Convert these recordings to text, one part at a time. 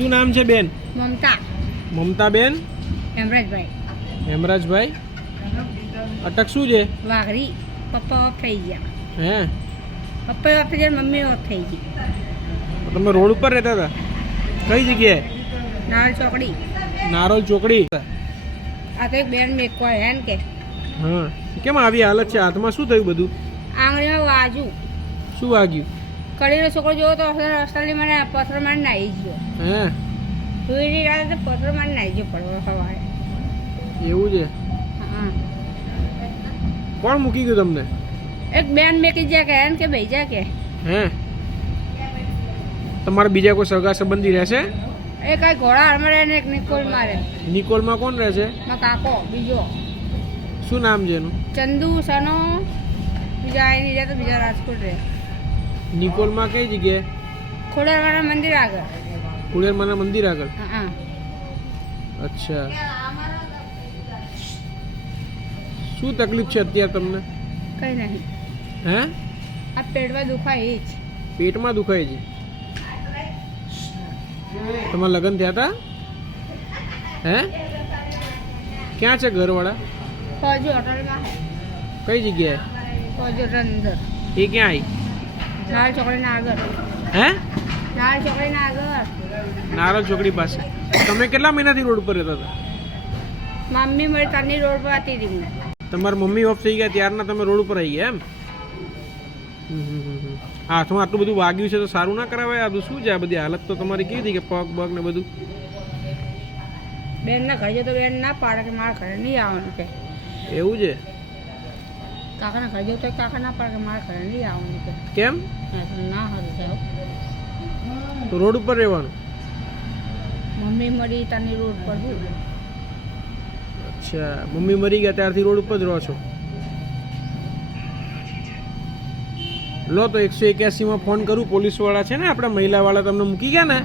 શું નામ છે બેન? મમતા. મમતા બેન હેમરાજભાઈ. હેમરાજભાઈ? અટક શું છે? વાઘરી. પપ્પા ઓફ થઈ ગયા. હે? પપ્પા ઓફ થઈ ગયા મમ્મી ઓફ થઈ ગઈ. તમે રોડ ઉપર રહેતા હતા? કઈ જગ્યાએ? નાળ ચોકડી. નારોલ ચોકડી? આ તો એક બેન મેકવા હે ને કે. હા. કેમ આવી હાલત છે? હાથમાં શું થયું બધું? આંગળીમાં વાજુ. શું વાગ્યું? કડીનો છોકરો જોયો તો અસલી મને પથ્થર મારી નાહી ગયો. હે? સુઈ રાતે તો પથ્થર મારી નાહી ગયો પડવો સવારે. એવું છે? હા. કોણ મૂકી ગયું તમને? એક બેન મેકી જ્યાં કે એમ કે ભાઈ કે. હે? તમારા બીજા કોઈ સગા સંબંધી રહેશે? એ કઈ ઘોડા હરમરે ને એક નિકોલ મારે. નિકોલમાં કોણ રહેશે? માં કાકો બીજો. શું નામ છે એનું? ચંદુ સનો બીજા એની નહીં રહ્યા તો બીજા રાજકોટ રહે. નિકોલમાં કઈ જગ્યાએ? ખોડાવાળા મંદિર આગળ. કુળેરમાના મંદિર આગળ? હા હા. અચ્છા. શું તકલીફ છે અત્યારે તમને? કઈ નહીં. હે? આ પેટમાં દુખાય એ જ. પેટમાં દુખાય છે? તમારા લગ્ન થયા હતા હે? ક્યાં છે ઘરવાળા? ફોજી હોટલમાં કઈ જગ્યાએ? ફોજી હોટલ અંદર. એ ક્યાં આવી લાલ ચોકડીના આગળ. હે? લાલ ચોકડીના આગળ. નારળ ચોકડી પાસે. તમે કેટલા મહિનાથી રોડ પર રહેતા હતા? મમ્મી મારી તારની રોડ પર હતી હતી હું તમારા મમ્મી ઓફ થઈ ગયા ત્યારના તમે રોડ ઉપર આવી ગયા એમ? હમ. હાથમાં આટલું બધું વાગ્યું છે તો સારું ના કરાવાય? આ બધું શું છે આ બધી હાલત? તો તમારી કેવી હતી કે પગ બગ ને બધું? બેન ના ઘરે તો બેન ના પાડે કે મારા ઘરે નહીં આવવાનું કે. એવું છે? કાકાના ઘરે તો કાકા ના પડે કે મારા ઘરે નહીં આવવાનું કે. કેમ? ના હારું સાહેબ રોડ ઉપર રહેવાનું? મમ્મી મરી તાની રોડ પર હું. અચ્છા મમ્મી મરી ગયા ત્યારથી રોડ ઉપર જ રહો છો? લો તો એકસો એક્યાસીમાં ફોન કરું પોલીસવાળા છે ને આપણા મહિલાવાળા તમને મૂકી ગયા ને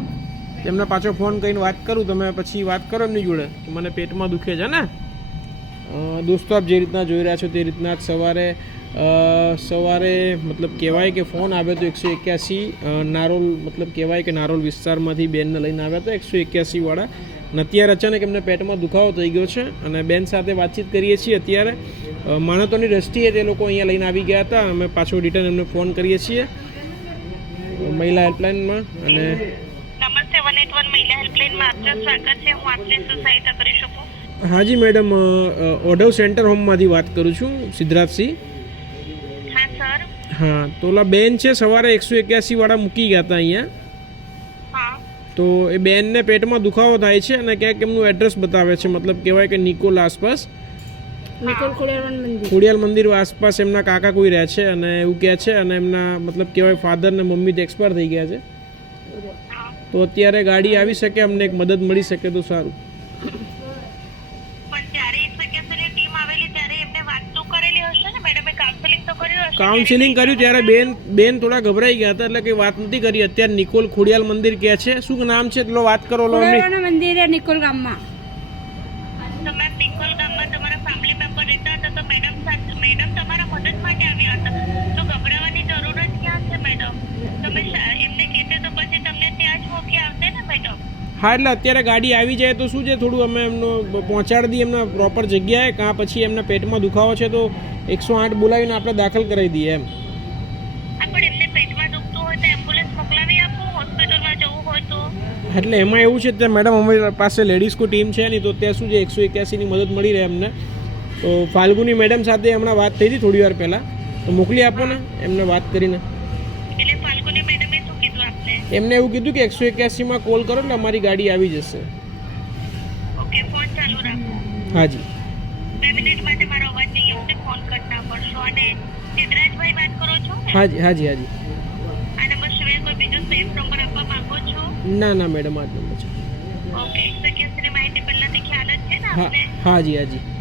એમને પાછો ફોન કરીને વાત કરું તમે પછી વાત કરો એમની જોડે મને પેટમાં દુખે છે ને. દોસ્તો, આપ જે રીતના જોઈ રહ્યા છો તે રીતના સવારે સવારે મતલબ કહેવાય કે ફોન આવ્યો તો એકસો એક્યાસી નારોલ મતલબ કહેવાય કે નારોલ વિસ્તારમાંથી બેનને લઈને આવ્યા હતા, એકસો એક્યાસીવાળા અને અત્યારે અચાનક એમને પેટમાં દુખાવો થઈ ગયો છે અને બેન સાથે વાતચીત કરીએ છીએ અત્યારે. માણસોની દ્રષ્ટિએ તે લોકો અહીંયા લઈને આવી ગયા હતા, અમે પાછો રિટર્ન એમને ફોન કરીએ છીએ. મહિલા હેલ્પલાઇનમાં અને નમસ્તે, વન એટ વન મહિલા હેલ્પલાઇનમાં આપનું સ્વાગત છે. હું આપને શું સહાયતા કરી શકું? હાજી મેડમ ઓઢવ સેન્ટર હોમમાંથી વાત કરું છું સિદ્ધરાજસિંહ. હા હા તો ઓલા બેન છે સવારે એકસો એક્યાસી વાળા મૂકી ગયા હતા અહીંયા. તો એ બેનને પેટમાં દુખાવો થાય છે અને ક્યાંક એમનું એડ્રેસ બતાવે છે મતલબ કહેવાય કે નિકોલ આસપાસ. નિકોલ ખોડિયારવાનું મંદિર. ખોડિયાલ મંદિર આસપાસ એમના કાકા કોઈ રહે છે અને એવું કહે છે અને એમના મતલબ કહેવાય ફાધર ને મમ્મી તો એક્સપાયર થઈ ગયા છે. તો અત્યારે ગાડી આવી શકે અમને એક મદદ મળી શકે તો સારું. કાઉન્સિલિંગ કર્યું ત્યારે બેન બેન થોડા ગભરાઈ ગયા હતા એટલે કંઈ વાત નથી કરી. અત્યારે નિકોલ ખોડિયાલ મંદિર કે છે. શું નામ છે? એટલો વાત કરો લો મંદિર નિકોલ ગામમાં. તો મેમ નિકોલ ગામમાં તમારા ફેમિલી મેમ્બર રહેતા હતા તો મેડમ સાથે મેડમ તમારા મદદ માટે આવ્યા હતા. તો ગભરાવાની જરૂર જ ક્યાં છે મેડમ તમે એમને કહેતે તો પછી તમને ત્યાં જ મૂકી આવશે ને મેડમ હા એટલે અત્યારે ગાડી આવી જાય તો શું છે? થોડું અમે એમનો પહોંચાડી દઈએ એમના પ્રોપર જગ્યાએ કાં પછી એમના પેટમાં દુખાવો છે તો એકસો આઠ બોલાવીને આપણે દાખલ કરાવી દઈએ એમ. એટલે એમાં એવું છે કે મેડમ અમારી પાસે લેડીઝ કોઈ ટીમ છે નહીં તો ત્યાં શું છે? એકસો એક્યાસીની મદદ મળી રહે એમને. તો ફાલ્ગુની મેડમ સાથે હમણાં વાત થઈ હતી થોડી વાર પહેલાં. તો મોકલી આપો ને એમને વાત કરીને. એમને એવું કીધું કે એકસો એક્યાસીમાં કોલ કરો એટલે અમારી ગાડી આવી જશે. ઓકે ફોન ચાલુ રાખો. હાજી. બે મિનિટ માટે મારો અવાજ નહીં આવશે ફોન કટના પડશો. અને સિદ્ધરાજભાઈ વાત કરો છો? હાજી હાજી હાજી. ના ના મેડમ આ જ નંબર છે. ને હા હાજી હાજી.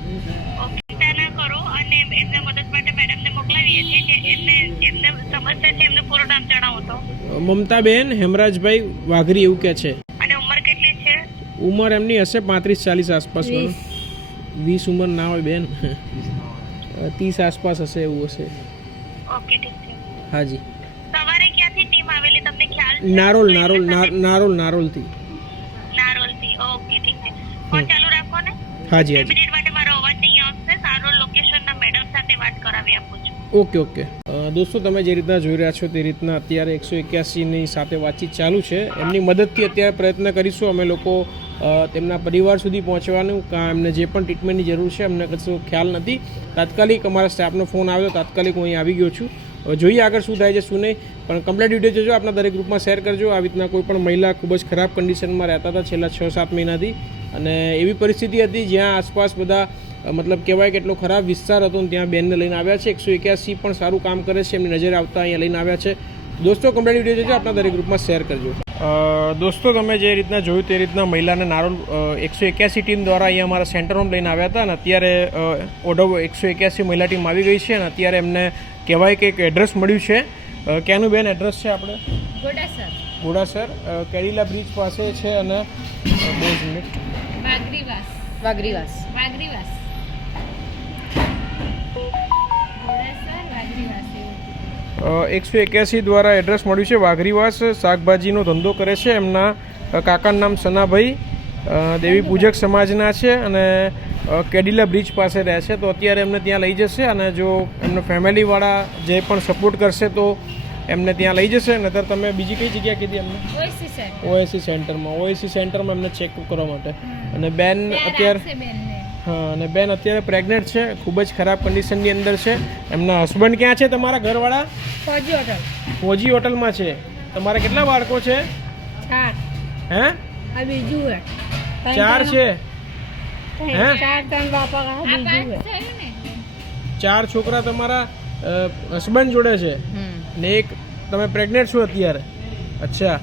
મમતાબેન હેમરાજભાઈ વાઘરી એવું કે છે. અને ઉંમર કેટલી છે? ઉંમર એમની હશે પાંત્રીસ ચાલીસ આસપાસ વીસ. ઉંમર ના હોય બેન. ત્રીસ આસપાસ હશે એવું હશે. હાજી. સવારે ક્યાંથી ટીમ આવેલી? તમને ખ્યાલ નારોલ નારોલ નારોલ નારોલથી નારોલથી ઓકે ઠીક છે. ફોન ચાલુ રાખો ને હાજી. હાજી માટે મારો અવાજ નહીં આવશે. સારો લોકેશન મેડમ સાથે વાત કરાવી આપું છું. Okay okay. દોસ્તો, તમે જે રીતના જોઈ રહ્યા છો તે રીતના અત્યારે એકસો એક્યાસીની સાથે વાતચીત ચાલુ છે. એમની મદદથી અત્યારે પ્રયત્ન કરીશું અમે લોકો તેમના પરિવાર સુધી પહોંચવાનું. કાં, એમને જે પણ ટ્રીટમેન્ટની જરૂર છે અમને કશો ખ્યાલ નથી. તાત્કાલિક અમારા સ્ટાફનો ફોન આવ્યો, તાત્કાલિક હું અહીં આવી ગયો છું. હવે જોઈએ આગળ શું થાય છે, શું નહીં. પણ કમ્પ્લેટ વીડિયો જોજો આપણા દરેક ગ્રુપમાં શેર કરજો. આવી રીતના કોઈ પણ મહિલા ખૂબ જ ખરાબ કન્ડિશનમાં રહેતા હતા છેલ્લા છ સાત મહિનાથી. અને એવી પરિસ્થિતિ હતી જ્યાં આસપાસ બધા મતલબ કહેવાય કે એટલો ખરાબ વિસ્તાર હતો ને ત્યાં બેનને લઈને આવ્યા છે. એકસો એક્યાસી પણ સારું કામ કરે છે એમની નજરે આવતા અહીંયા લઈને આવ્યા છે. દોસ્તો કમ્પ્લેટ વીડિયો જોજો આપણા દરેક ગ્રુપમાં શેર કરજો. દોસ્તો તમે જે રીતના જોયું તે રીતના મહિલાને નારોલ એકસો એક્યાસી ટીમ દ્વારા અહીંયા અમારા સેન્ટર હોમ લઈને આવ્યા હતા અને અત્યારે ઓડો ઓઢવ એકસો એક્યાસી મહિલા ટીમ આવી ગઈ છે અને અત્યારે એમને કહેવાય કે એક એડ્રેસ મળ્યું છે. ક્યાંનું બેન? એડ્રેસ છે આપણે ઘોડાસર ઘોડાસર કેરીલા બ્રિજ પાસે છે અને બે મિનિટ. વાગરીવાસ વાગરીવાસ વાગરીવાસ ગોડાસર વાગરીવાસ એવું. એકસો એક્યાસી દ્વારા એડ્રેસ મળ્યું છે. વાઘરીવાસ શાકભાજીનો ધંધો કરે છે. એમના કાકાનું નામ સનાભાઈ દેવી પૂજક સમાજના છે અને કેડીલા કેડિલા બ્રિજ પાસે રહે છે. તો અત્યારે એમને ત્યાં લઈ જશે અને જો એમનો ફેમિલીવાળા જે પણ સપોર્ટ કરશે તો એમને ત્યાં લઈ જશે નતર તમે બીજી કઈ જગ્યા કીધી એમને? ઓએસસી સેન્ટરમાં. ઓએસસી સેન્ટરમાં એમને ચેકઅપ કરવા માટે. અને બેન અત્યારે હા અને બેન અત્યારે પ્રેગ્નેન્ટ છે ખૂબ જ ખરાબ કન્ડિશનની અંદર છે. એમના હસબન્ડ ક્યાં છે તમારા ઘરવાળા? ફોજી હોટલ. ફોજી હોટલમાં છે. તમારા કેટલા બાળકો છે? ચાર. હે? આ બીજું હે ચાર છે? હે? ચાર ત્રણ બાપા બીજું હે ચાર છોકરા તમારા હસબન્ડ જોડે છે? ને એક તમે પ્રેગ્નેન્ટ છો અત્યારે. અચ્છા.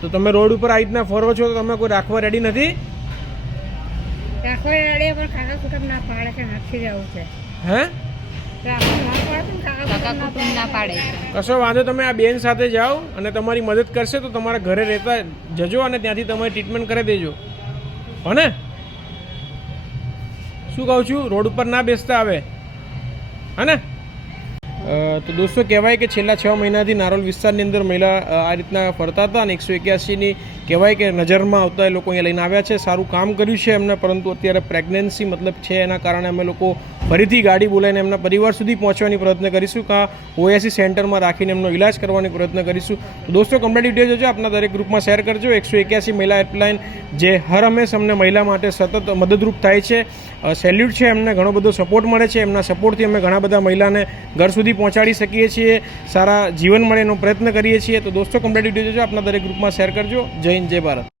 તો તમે રોડ ઉપર આ રીતના ફરો છો તો તમે કોઈ રાખવા રેડી નથી? રાખવા રેડે પણ કાકા કુટુંબ ના પાડે છે નથી રહેવું છે. હે? રાખવા ના પાડે પણ કાકા કુટુંબ ના પાડે કશો વાંધો તમે આ બેન સાથે જાઓ અને તમારી મદદ કરશે તો તમારા ઘરે રહેતા જજો અને ત્યાંથી તમારી ટ્રીટમેન્ટ કરી દેજો. હોને શું કહું છું? રોડ ઉપર ના બેસતા આવે. હા ને? તો દોસ્તો, કહેવાય કે છેલ્લા છ મહિનાથી નારોલ વિસ્તારની અંદર મહિલા આ રીતના ફરતા હતા અને એકસો એક્યાસીની કહેવાય કે નજરમાં આવતા એ લોકો અહીંયા લઈને આવ્યા છે. સારું કામ કર્યું છે એમને, પરંતુ અત્યારે પ્રેગ્નન્સી મતલબ છે એના કારણે અમે લોકો ફરીથી ગાડી બોલાવીને એમના પરિવાર સુધી પહોંચવાની પ્રયત્ન કરીશું, કાં ઓએસસી સેન્ટરમાં રાખીને એમનો ઇલાજ કરવાની પ્રયત્ન કરીશું. તો દોસ્તો કમ્પ્લેટ વીડિયો જોજો, આપના દરેક ગ્રુપમાં શેર કરજો. એકસો એક્યાસી મહિલા હેલ્પલાઇન જે હર હંમેશ અમને મહિલા માટે સતત મદદરૂપ થાય છે. સેલ્યુટ છે એમને, ઘણો બધો સપોર્ટ મળે છે. એમના સપોર્ટથી અમે ઘણા બધા મહિલાને ઘર સુધી પહોંચાડી શકીએ છીએ, સારા જીવન મળે એનો પ્રયત્ન કરીએ છીએ. તો દોસ્તો કમ્પ્લીટ વીડિયો જોજો આપના દરેક ગ્રુપમાં શેર કરજો. જય હિન્દ, જય ભારત.